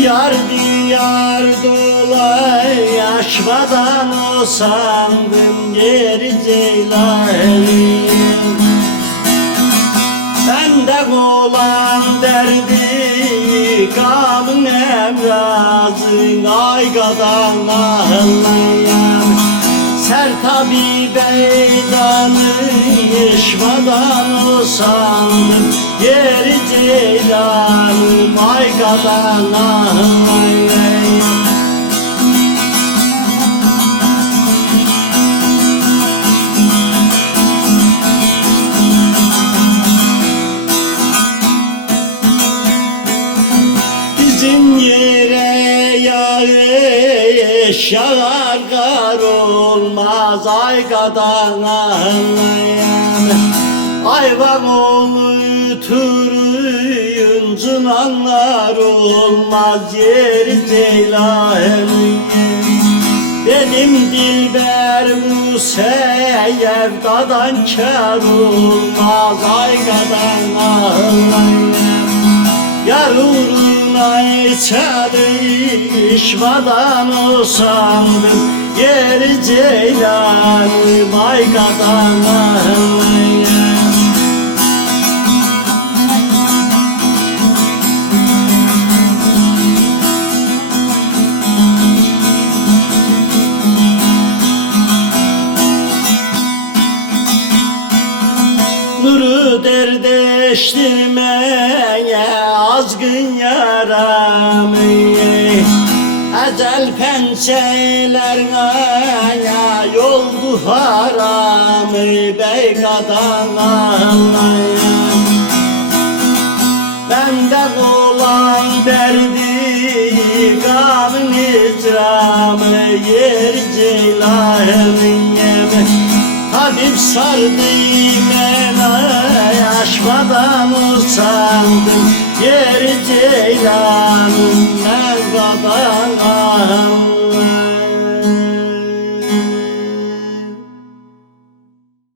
Diyar diyar dolay aşmadan usandım geri Ceylan'ım. Bende olan derdi gamın emrazın aygadan ağlayan Sertabi beydanı yaşmadan usandım geri Ceylan'ım aygadan ağlayan. Bizim yere yağış yağar kar olmaz aygadan ağlayan Ayvan oğlu turuyuncun anlar olmaz yeri Ceylan'ım. Benim dilber bu sevdadan kar olmaz aygadan ağlayan Yar uğruna çalışmadan usandım geri Ceylan'ım aygadan ağlayan. Nuru derdeştirmeye azgın yaramı Ecel pençelerine yoldu haramı Beygadan ağlayan Bende olan derdi gamın icramı yer Ceylan'ın yeme Habib sardı mena aşmadan usandım geri Ceylan'ım Mevgadan ağlayan.